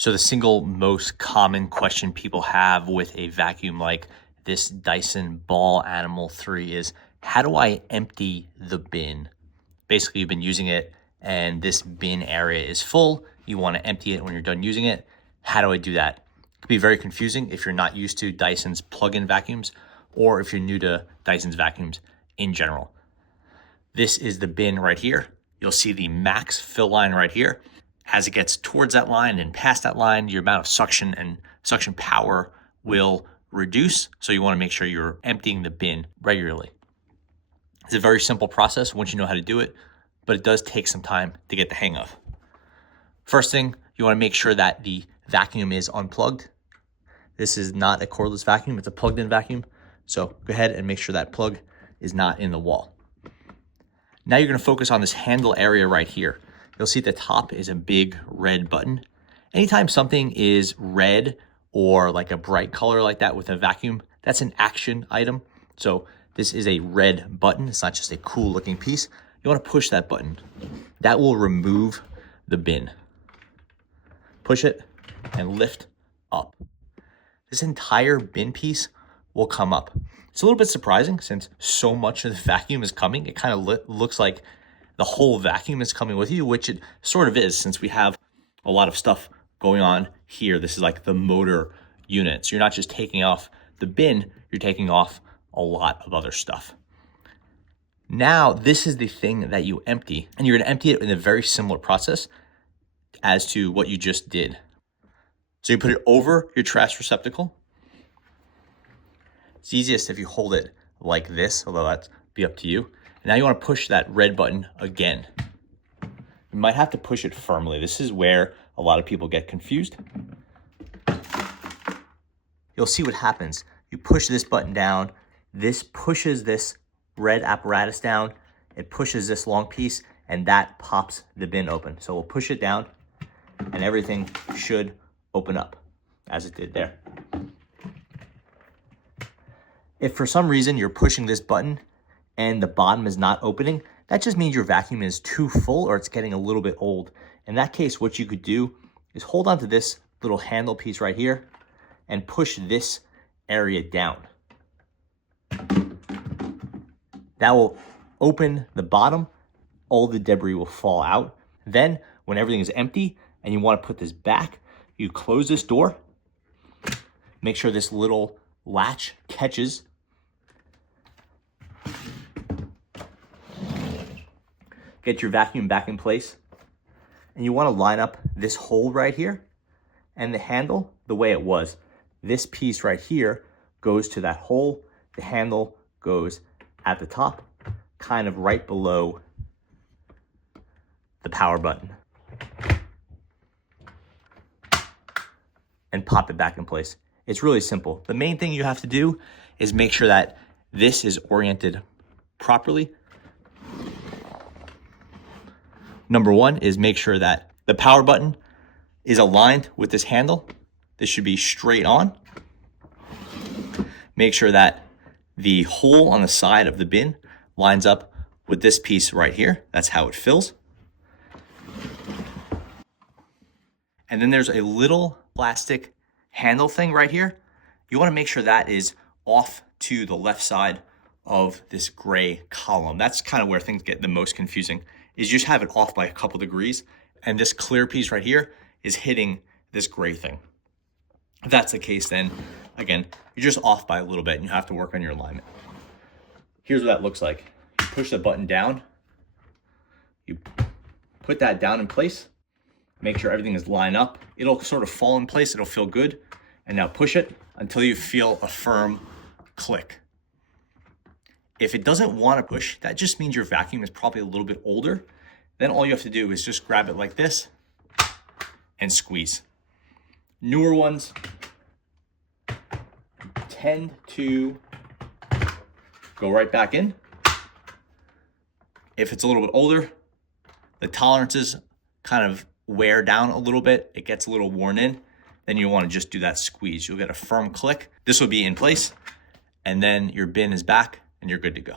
So the single most common question people have with a vacuum like this Dyson Ball Animal 3 is, how do I empty the bin? Basically, you've been using it and this bin area is full. You want to empty it when you're done using it. How do I do that? It can be very confusing if you're not used to Dyson's plug-in vacuums or if you're new to Dyson's vacuums in general. This is the bin right here. You'll see the max fill line right here. As it gets towards that line and past that line, your amount of suction and suction power will reduce. So you want to make sure you're emptying the bin regularly. It's a very simple process once you know how to do it, but it does take some time to get the hang of. First thing, you want to make sure that the vacuum is unplugged. This is not a cordless vacuum, it's a plugged in vacuum. So go ahead and make sure that plug is not in the wall. Now you're going to focus on this handle area right here. You'll see at the top is a big red button. Anytime something is red or like a bright color like that with a vacuum, that's an action item. So this is a red button. It's not just a cool looking piece. You want to push that button. That will remove the bin. Push it and lift up. This entire bin piece will come up. It's a little bit surprising since so much of the vacuum is coming. It kind of looks like the whole vacuum is coming with you, which it sort of is since we have a lot of stuff going on here. This is like the motor unit. So you're not just taking off the bin, you're taking off a lot of other stuff. Now, this is the thing that you empty, and you're going to empty it in a very similar process as to what you just did. So you put it over your trash receptacle. It's easiest if you hold it like this, although that's be up to you. And now you want to push that red button again. You might have to push it firmly. This is where a lot of people get confused. You'll see what happens. You push this button down. This pushes this red apparatus down. It pushes this long piece, and that pops the bin open. So we'll push it down, and everything should open up as it did there. If for some reason you're pushing this button and the bottom is not opening, that just means your vacuum is too full or it's getting a little bit old. In that case, what you could do is hold on to this little handle piece right here and push this area down. That will open the bottom, all the debris will fall out. Then when everything is empty and you want to put this back, you close this door, make sure this little latch catches. Get your vacuum back in place. And you want to line up this hole right here and the handle the way it was. This piece right here goes to that hole. The handle goes at the top, kind of right below the power button. And pop it back in place. It's really simple. The main thing you have to do is make sure that this is oriented properly. Number one is make sure that the power button is aligned with this handle. This should be straight on. Make sure that the hole on the side of the bin lines up with this piece right here. That's how it fills. And then there's a little plastic handle thing right here. You want to make sure that is off to the left side of this gray column. That's kind of where things get the most confusing, is you just have it off by a couple degrees, and this clear piece right here is hitting this gray thing. If that's the case, then again, you're just off by a little bit and you have to work on your alignment. Here's what that looks like. You push the button down, you put that down in place, make sure everything is lined up. It'll sort of fall in place, it'll feel good. And now push it until you feel a firm click. If it doesn't want to push, that just means your vacuum is probably a little bit older. Then all you have to do is just grab it like this and squeeze. Newer ones tend to go right back in. If it's a little bit older, the tolerances kind of wear down a little bit. It gets a little worn in. Then you want to just do that squeeze. You'll get a firm click. This will be in place, and then your bin is back and you're good to go.